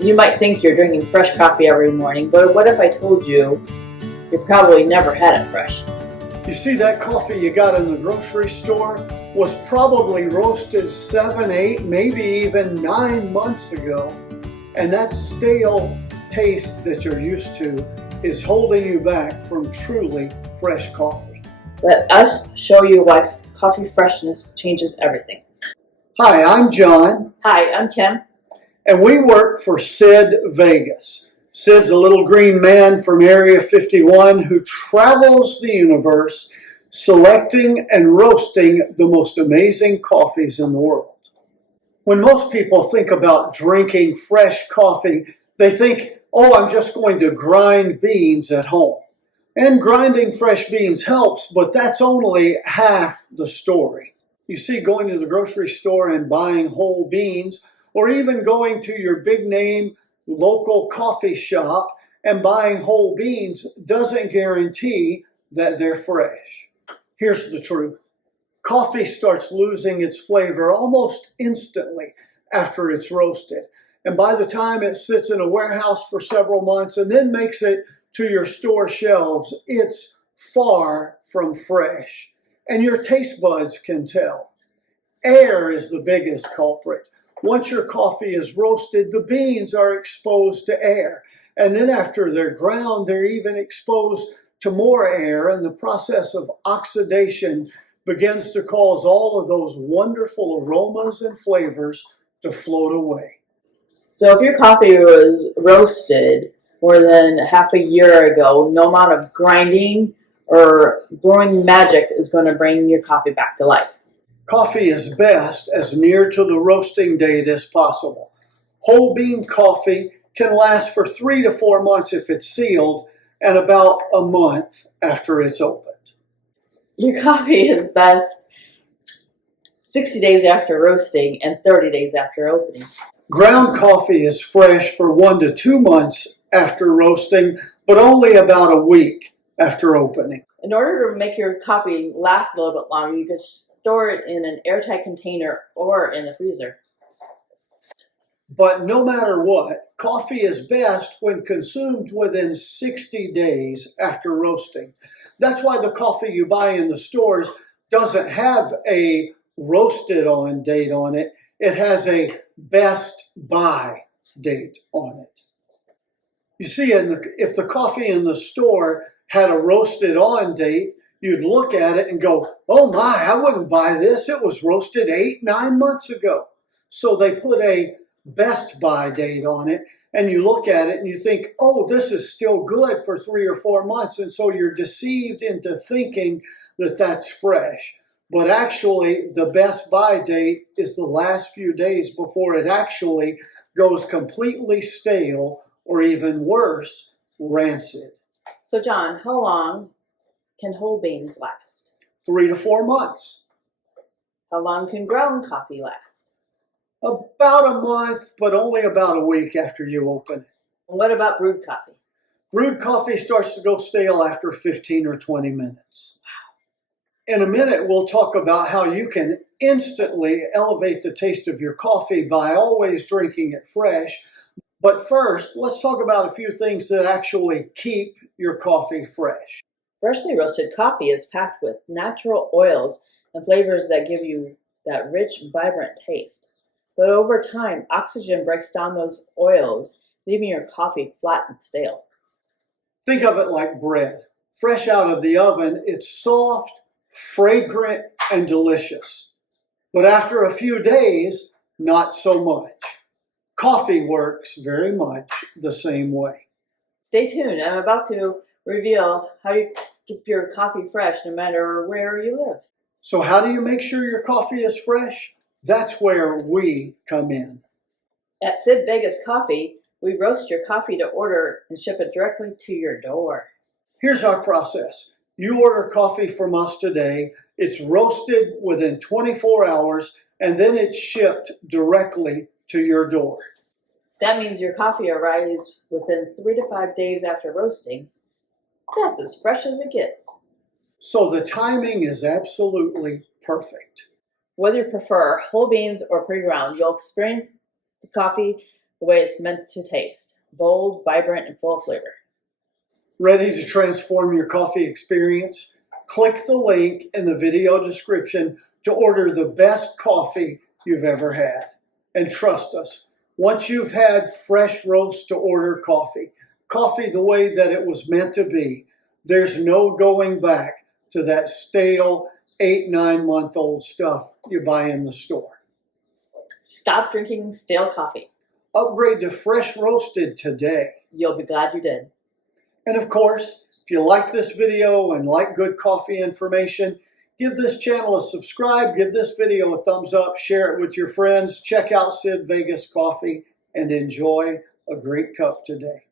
You might think you're drinking fresh coffee every morning, but what if I told you you probably never had it fresh? You see, that coffee you got in the grocery store was probably roasted 7, 8, maybe even 9 months ago. And that stale taste that you're used to is holding you back from truly fresh coffee. Let us show you why coffee freshness changes everything. Hi, I'm John. Hi, I'm Kim. And we work for Sid Vegas. Sid's a little green man from Area 51 who travels the universe selecting and roasting the most amazing coffees in the world. When most people think about drinking fresh coffee, they think, oh, I'm just going to grind beans at home. And grinding fresh beans helps, but that's only half the story. You see, going to the grocery store and buying whole beans, or even going to your big name local coffee shop and buying whole beans doesn't guarantee that they're fresh. Here's the truth. Coffee starts losing its flavor almost instantly after it's roasted. And by the time it sits in a warehouse for several months and then makes it to your store shelves, it's far from fresh. And your taste buds can tell. Air is the biggest culprit. Once your coffee is roasted, the beans are exposed to air. And then after they're ground, they're even exposed to more air, and the process of oxidation begins to cause all of those wonderful aromas and flavors to float away. So if your coffee was roasted more than half a year ago, no amount of grinding or brewing magic is going to bring your coffee back to life. Coffee is best as near to the roasting date as possible. Whole bean coffee can last for 3 to 4 months if it's sealed, and about a month after it's opened. Your coffee is best 60 days after roasting and 30 days after opening. Ground coffee is fresh for 1 to 2 months after roasting, but only about a week after opening. In order to make your coffee last a little bit longer, you can store it in an airtight container or in the freezer. But no matter what, coffee is best when consumed within 60 days after roasting. That's why the coffee you buy in the stores doesn't have a roasted on date on it. It has a best buy date on it. You see, if the coffee in the store had a roasted on date, you'd look at it and go, oh my, I wouldn't buy this. It was roasted 8, 9 months ago. So they put a best buy date on it, and you look at it and you think, oh, this is still good for 3 or 4 months. And so you're deceived into thinking that that's fresh. But actually, the best buy date is the last few days before it actually goes completely stale, or even worse, rancid. So John, how long can whole beans last? 3 to 4 months. How long can ground coffee last? About a month, but only about a week after you open it. And what about brewed coffee? Brewed coffee starts to go stale after 15 or 20 minutes. Wow. In a minute, we'll talk about how you can instantly elevate the taste of your coffee by always drinking it fresh. But first, let's talk about a few things that actually keep your coffee fresh. Freshly roasted coffee is packed with natural oils and flavors that give you that rich, vibrant taste. But over time, oxygen breaks down those oils, leaving your coffee flat and stale. Think of it like bread. Fresh out of the oven, it's soft, fragrant, and delicious. But after a few days, not so much. Coffee works very much the same way. Stay tuned. I'm about to reveal how you keep your coffee fresh no matter where you live. So how do you make sure your coffee is fresh? That's where we come in. At Sid Vegas Coffee, we roast your coffee to order and ship it directly to your door. Here's our process. You order coffee from us today. It's roasted within 24 hours, and then it's shipped directly to your door. That means your coffee arrives within 3 to 5 days after roasting. That's as fresh as it gets. So the timing is absolutely perfect. Whether you prefer whole beans or pre-ground, you'll experience the coffee the way it's meant to taste. Bold, vibrant, and full of flavor. Ready to transform your coffee experience? Click the link in the video description to order the best coffee you've ever had. And trust us, once you've had fresh roast to order coffee the way that it was meant to be, there's no going back to that stale 8-9-month-old stuff you buy in the store. Stop drinking stale coffee. Upgrade to fresh roasted today. You'll be glad you did. And of course, if you like this video and like good coffee information, give this channel a subscribe, give this video a thumbs up, share it with your friends, check out Sid Vegas Coffee, and enjoy a great cup today.